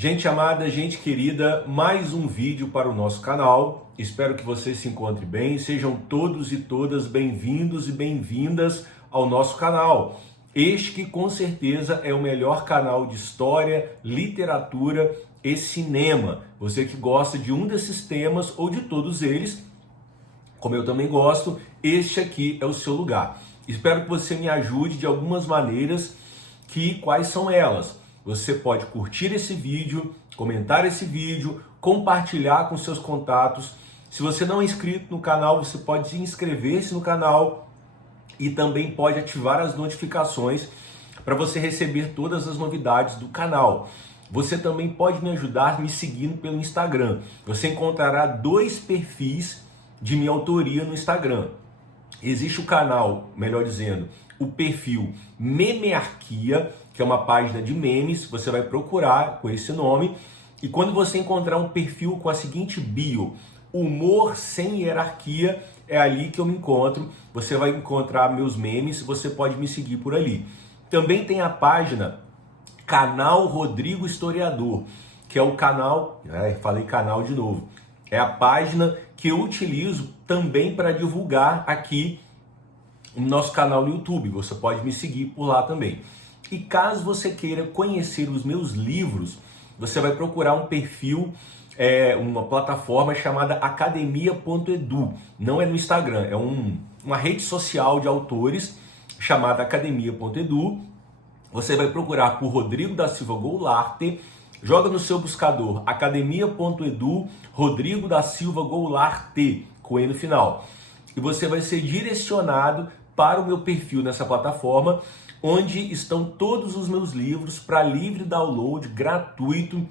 Gente amada, gente querida, mais um vídeo para o nosso canal. Espero que você se encontre bem. Sejam todos e todas bem-vindos e bem-vindas ao nosso canal. Este que com certeza é o melhor canal de história, literatura e cinema. Você que gosta de um desses temas ou de todos eles, como eu também gosto, este aqui é o seu lugar. Espero que você me ajude de algumas maneiras. Quais são elas? Você pode curtir esse vídeo, comentar esse vídeo, compartilhar com seus contatos. Se você não é inscrito no canal, você pode inscrever-se no canal e também pode ativar as notificações para você receber todas as novidades do canal. Você também pode me ajudar me seguindo pelo Instagram. Você encontrará 2 perfis de minha autoria no Instagram. Existe o canal, melhor dizendo, o perfil Memearquia, que é uma página de memes, você vai procurar com esse nome, e quando você encontrar um perfil com a seguinte bio, humor sem hierarquia, é ali que eu me encontro, você vai encontrar meus memes, você pode me seguir por ali. Também tem a página Canal Rodrigo Historiador, que é o canal, falei canal de novo, é a página que eu utilizo também para divulgar aqui no nosso canal no YouTube, você pode me seguir por lá também. E caso você queira conhecer os meus livros, você vai procurar um perfil, uma plataforma chamada academia.edu. Não é no Instagram, é uma rede social de autores chamada academia.edu. Você vai procurar por Rodrigo da Silva Goulart, joga no seu buscador academia.edu, Rodrigo da Silva Goulart, com E no final. E você vai ser direcionado para o meu perfil nessa plataforma, onde estão todos os meus livros para livre download, gratuito.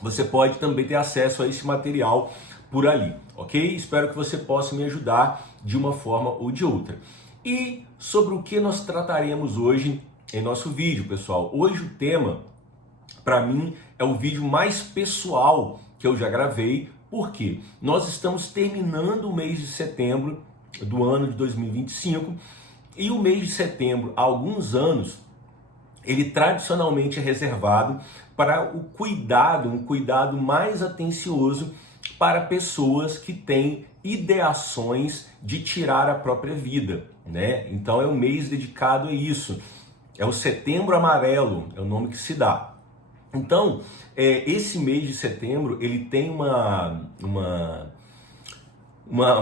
Você pode também ter acesso a esse material por ali, ok? Espero que você possa me ajudar de uma forma ou de outra. E sobre o que nós trataremos hoje em nosso vídeo, pessoal? Hoje o tema, para mim, é o vídeo mais pessoal que eu já gravei, porque nós estamos terminando o mês de setembro do ano de 2025, e o mês de setembro, há alguns anos, ele tradicionalmente é reservado para o cuidado, um cuidado mais atencioso para pessoas que têm ideações de tirar a própria vida, né? Então é um mês dedicado a isso. É o Setembro Amarelo, é o nome que se dá. Então, esse mês de setembro, ele tem uma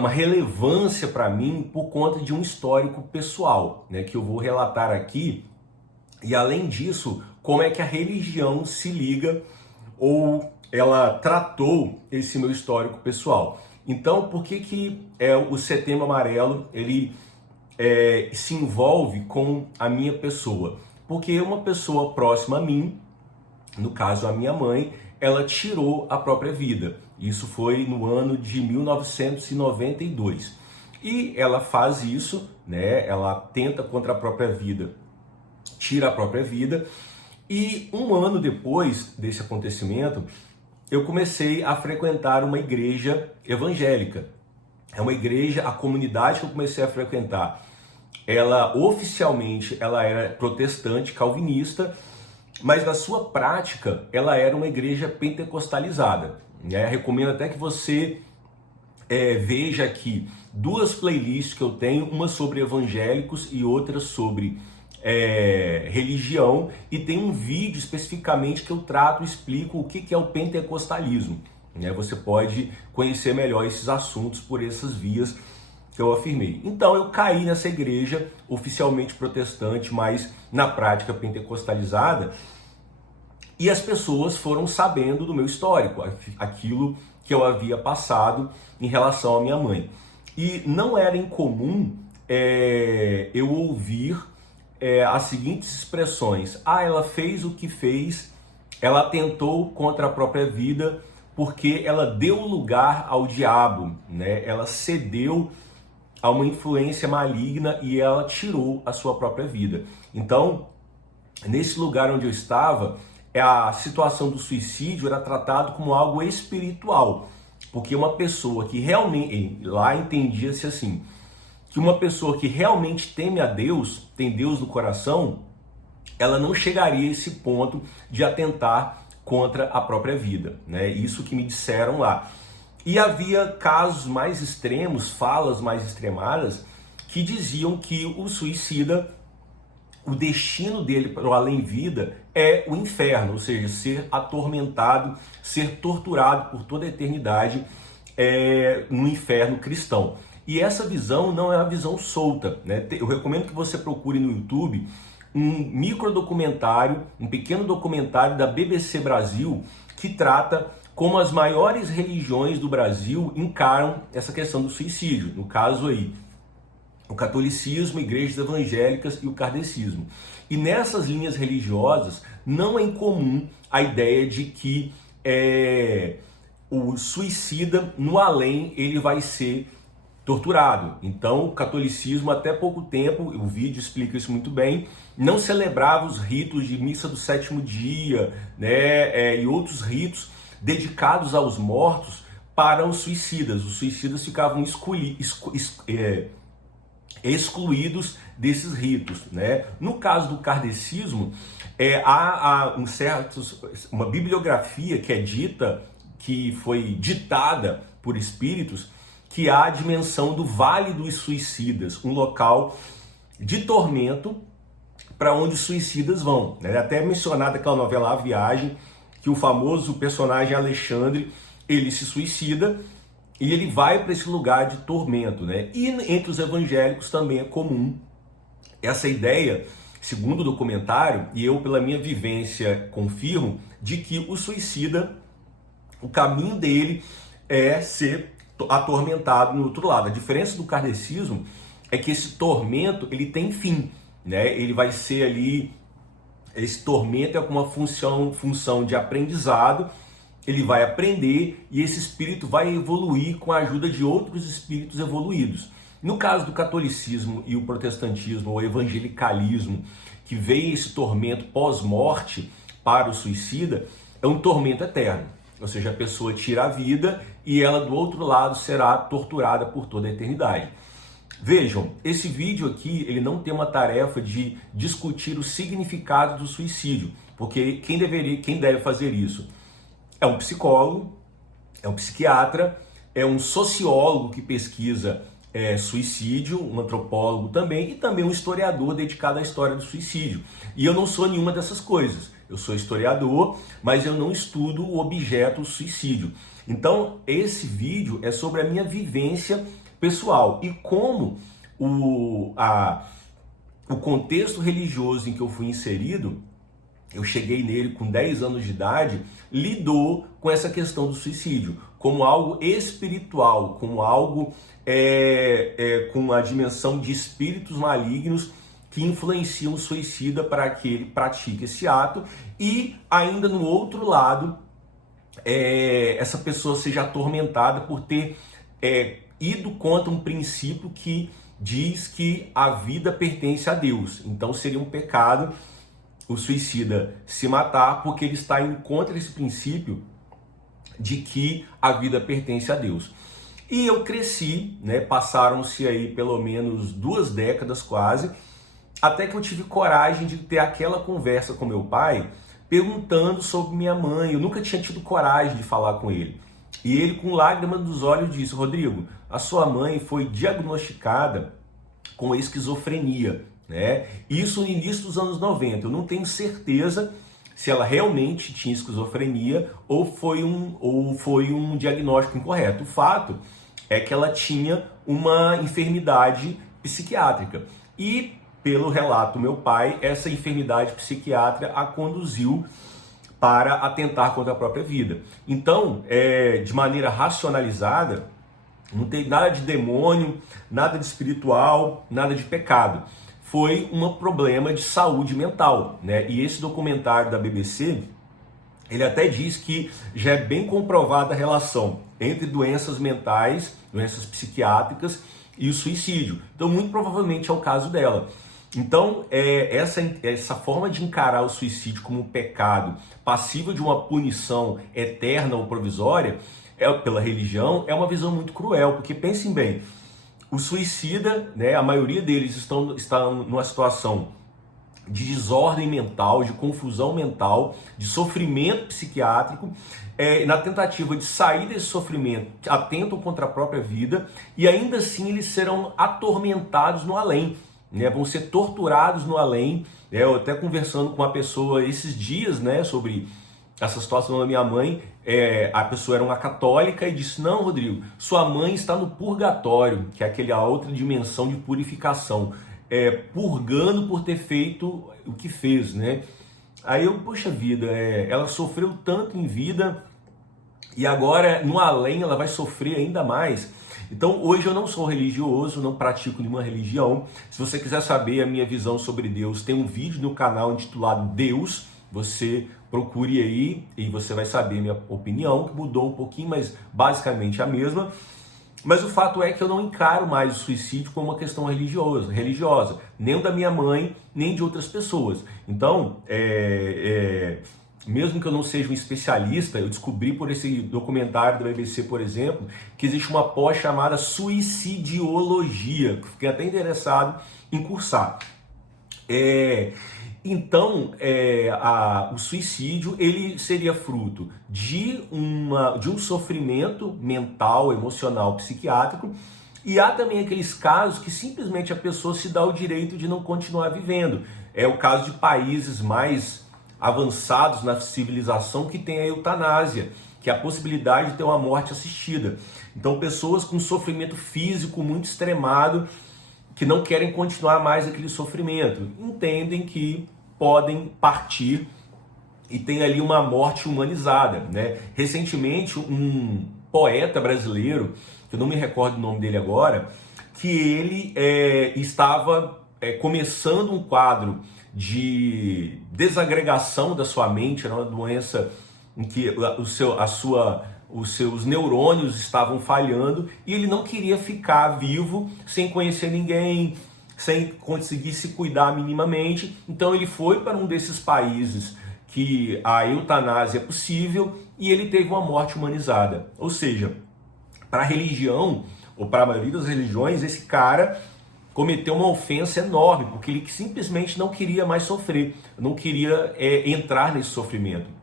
relevância para mim por conta de um histórico pessoal, né, que eu vou relatar aqui. E além disso, como é que a religião se liga ou ela tratou esse meu histórico pessoal. Então, por que o Setembro Amarelo ele se envolve com a minha pessoa? Porque uma pessoa próxima a mim, no caso a minha mãe, ela tirou a própria vida. Isso foi no ano de 1992. E ela faz isso, né? Ela tenta contra a própria vida, tira a própria vida. E um ano depois desse acontecimento, eu comecei a frequentar uma igreja evangélica. É uma igreja, a comunidade que eu comecei a frequentar, ela oficialmente ela era protestante, calvinista, mas na sua prática ela era uma igreja pentecostalizada. Recomendo até que você veja aqui 2 playlists que eu tenho, uma sobre evangélicos e outra sobre religião, e tem um vídeo especificamente que eu trato e explico o que é o pentecostalismo. Você pode conhecer melhor esses assuntos por essas vias que eu afirmei. Então eu caí nessa igreja oficialmente protestante, mas na prática pentecostalizada, e as pessoas foram sabendo do meu histórico, aquilo que eu havia passado em relação à minha mãe. E não era incomum eu ouvir as seguintes expressões: ela fez o que fez, ela tentou contra a própria vida porque ela deu lugar ao diabo, né? Ela cedeu a uma influência maligna e ela tirou a sua própria vida. Então, nesse lugar onde eu estava, a situação do suicídio era tratado como algo espiritual, porque uma pessoa que realmente, lá entendia-se assim, que uma pessoa que realmente teme a Deus, tem Deus no coração, ela não chegaria a esse ponto de atentar contra a própria vida, né? Isso que me disseram lá. E havia casos mais extremos, falas mais extremadas, que diziam que o suicida, o destino dele para o além-vida é o inferno, ou seja, ser atormentado, ser torturado por toda a eternidade no inferno cristão. E essa visão não é uma visão solta, né? Eu recomendo que você procure no YouTube um microdocumentário, um pequeno documentário da BBC Brasil, que trata como as maiores religiões do Brasil encaram essa questão do suicídio. No caso aí, o catolicismo, igrejas evangélicas e o kardecismo. E nessas linhas religiosas não é incomum a ideia de que o suicida no além ele vai ser torturado. Então o catolicismo até pouco tempo, o vídeo explica isso muito bem, não celebrava os ritos de missa do sétimo dia, né, e outros ritos dedicados aos mortos para os suicidas. Os suicidas ficavam excluídos desses ritos, né? No caso do kardecismo, há uma bibliografia que é dita, que foi ditada por espíritos, que há a dimensão do Vale dos Suicidas, um local de tormento para onde os suicidas vão, né? Até mencionada aquela novela A Viagem, que o famoso personagem Alexandre, ele se suicida e ele vai para esse lugar de tormento, né? E entre os evangélicos também é comum essa ideia, segundo o documentário, e eu pela minha vivência confirmo, de que o suicida, o caminho dele é ser atormentado no outro lado. A diferença do kardecismo é que esse tormento ele tem fim, né? Ele vai ser ali, esse tormento é com uma função de aprendizado, ele vai aprender e esse espírito vai evoluir com a ajuda de outros espíritos evoluídos. No caso do catolicismo e o protestantismo, o evangelicalismo, que veio esse tormento pós-morte para o suicida, é um tormento eterno. Ou seja, a pessoa tira a vida e ela do outro lado será torturada por toda a eternidade. Vejam, esse vídeo aqui, ele não tem uma tarefa de discutir o significado do suicídio, porque quem deve fazer isso é um psicólogo, é um psiquiatra, é um sociólogo que pesquisa suicídio, um antropólogo também, e também um historiador dedicado à história do suicídio. E eu não sou nenhuma dessas coisas. Eu sou historiador, mas eu não estudo o objeto suicídio. Então, esse vídeo é sobre a minha vivência pessoal e como o contexto religioso em que eu fui inserido, eu cheguei nele com 10 anos de idade, lidou com essa questão do suicídio como algo espiritual, como algo com a dimensão de espíritos malignos que influenciam o suicida para que ele pratique esse ato e ainda no outro lado, essa pessoa seja atormentada por ter ido contra um princípio que diz que a vida pertence a Deus. Então seria um pecado o suicida se matar porque ele está em contra desse princípio de que a vida pertence a Deus. E eu cresci, né? Passaram-se aí pelo menos 2 décadas quase, até que eu tive coragem de ter aquela conversa com meu pai, perguntando sobre minha mãe. Eu nunca tinha tido coragem de falar com ele. E ele, com lágrimas nos olhos, disse: Rodrigo, a sua mãe foi diagnosticada com esquizofrenia, né? Isso no início dos anos 90. Eu não tenho certeza se ela realmente tinha esquizofrenia ou foi um diagnóstico incorreto. O fato é que ela tinha uma enfermidade psiquiátrica. E, pelo relato do meu pai, essa enfermidade psiquiátrica a conduziu para atentar contra a própria vida. Então, de maneira racionalizada, não tem nada de demônio, nada de espiritual, nada de pecado. Foi um problema de saúde mental, né? E esse documentário da BBC, ele até diz que já é bem comprovada a relação entre doenças mentais, doenças psiquiátricas e o suicídio. Então, muito provavelmente é o caso dela. Então, essa forma de encarar o suicídio como um pecado, passível de uma punição eterna ou provisória, pela religião, é uma visão muito cruel, porque pensem bem, o suicida, né, a maioria deles está numa situação de desordem mental, de confusão mental, de sofrimento psiquiátrico, na tentativa de sair desse sofrimento, atentam contra a própria vida, e ainda assim eles serão atormentados no além, né? Vão ser torturados no além. Eu até conversando com uma pessoa esses dias, né, sobre essa situação da minha mãe, a pessoa era uma católica e disse: não, Rodrigo, sua mãe está no purgatório, que é aquela outra dimensão de purificação, purgando por ter feito o que fez, né? Aí eu, poxa vida, ela sofreu tanto em vida e agora no além ela vai sofrer ainda mais. Então hoje eu não sou religioso, não pratico nenhuma religião. Se você quiser saber a minha visão sobre Deus, tem um vídeo no canal intitulado Deus, você procure aí e você vai saber minha opinião, que mudou um pouquinho, mas basicamente a mesma. Mas o fato é que eu não encaro mais o suicídio como uma questão religiosa, nem da minha mãe, nem de outras pessoas. Então, mesmo que eu não seja um especialista, eu descobri por esse documentário da BBC, por exemplo, que existe uma pós chamada suicidiologia, que fiquei até interessado em cursar. Então, o suicídio ele seria fruto de um sofrimento mental, emocional, psiquiátrico, e há também aqueles casos que simplesmente a pessoa se dá o direito de não continuar vivendo. É o caso de países mais avançados na civilização que tem a eutanásia, que é a possibilidade de ter uma morte assistida. Então, pessoas com sofrimento físico muito extremado, que não querem continuar mais aquele sofrimento, entendem que podem partir e tem ali uma morte humanizada, né? Recentemente, um poeta brasileiro, que eu não me recordo o nome dele agora, que ele estava começando um quadro de desagregação da sua mente, era uma doença em que os seus neurônios estavam falhando e ele não queria ficar vivo sem conhecer ninguém, sem conseguir se cuidar minimamente. Então ele foi para um desses países que a eutanásia é possível e ele teve uma morte humanizada. Ou seja, para a religião, ou para a maioria das religiões, esse cara cometeu uma ofensa enorme, porque ele simplesmente não queria mais sofrer, não queria entrar nesse sofrimento.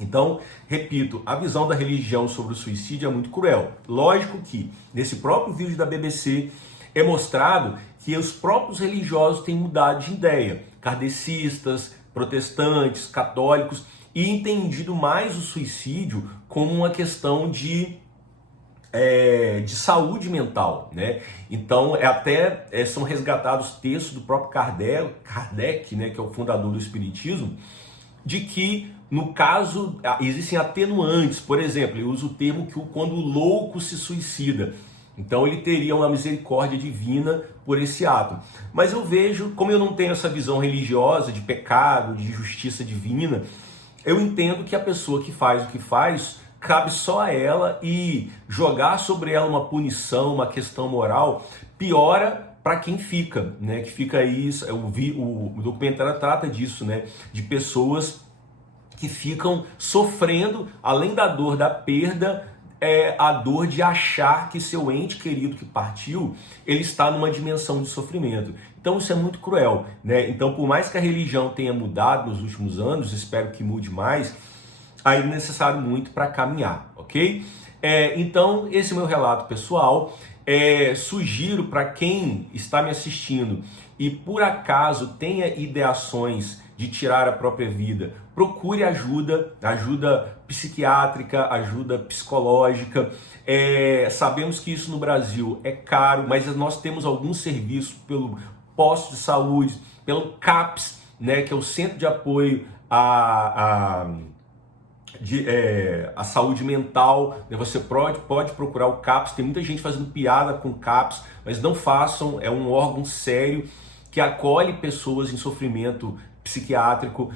Então, repito, a visão da religião sobre o suicídio é muito cruel. Lógico que, nesse próprio vídeo da BBC, é mostrado que os próprios religiosos têm mudado de ideia. Kardecistas, protestantes, católicos, e entendido mais o suicídio como uma questão de saúde mental, né? Então, são resgatados textos do próprio Kardec, né, que é o fundador do Espiritismo, de que, no caso, existem atenuantes. Por exemplo, ele usa o termo que quando o louco se suicida. Então ele teria uma misericórdia divina por esse ato. Mas eu vejo, como eu não tenho essa visão religiosa de pecado, de justiça divina, eu entendo que a pessoa que faz o que faz, cabe só a ela, e jogar sobre ela uma punição, uma questão moral, piora para quem fica, né? Que fica aí, o documentário trata disso, né? De pessoas que ficam sofrendo, além da dor da perda, a dor de achar que seu ente querido que partiu, ele está numa dimensão de sofrimento. Então isso é muito cruel, né? Então, por mais que a religião tenha mudado nos últimos anos, espero que mude mais, ainda é necessário muito para caminhar, ok? Então, esse é o meu relato pessoal. Sugiro para quem está me assistindo e por acaso tenha ideações de tirar a própria vida, procure ajuda psiquiátrica, ajuda psicológica. Sabemos que isso no Brasil é caro, mas nós temos alguns serviços pelo posto de saúde, pelo CAPS, né, que é o Centro de Apoio à saúde mental, né? Você pode procurar o CAPS, tem muita gente fazendo piada com o CAPS, mas não façam, é um órgão sério que acolhe pessoas em sofrimento psiquiátrico.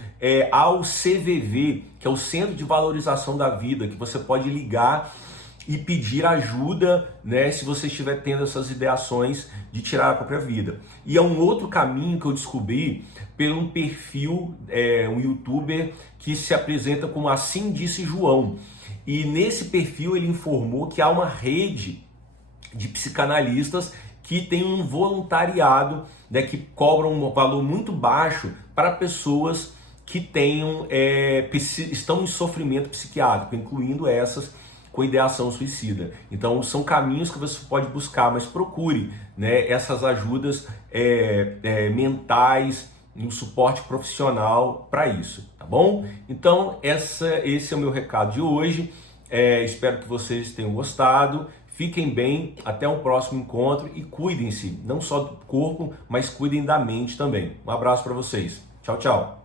Ao CVV, que é o Centro de Valorização da Vida, que você pode ligar e pedir ajuda, né, se você estiver tendo essas ideações de tirar a própria vida. E é um outro caminho que eu descobri por um perfil, um youtuber que se apresenta como Assim Disse João. E nesse perfil ele informou que há uma rede de psicanalistas que tem um voluntariado, né, que cobram um valor muito baixo para pessoas que tenham, estão em sofrimento psiquiátrico, incluindo essas com ideação suicida. Então são caminhos que você pode buscar, mas procure, né, essas ajudas mentais, um suporte profissional para isso, tá bom? Então esse é o meu recado de hoje. Espero que vocês tenham gostado. Fiquem bem, até o próximo encontro e cuidem-se, não só do corpo, mas cuidem da mente também. Um abraço para vocês. Tchau, tchau.